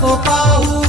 copa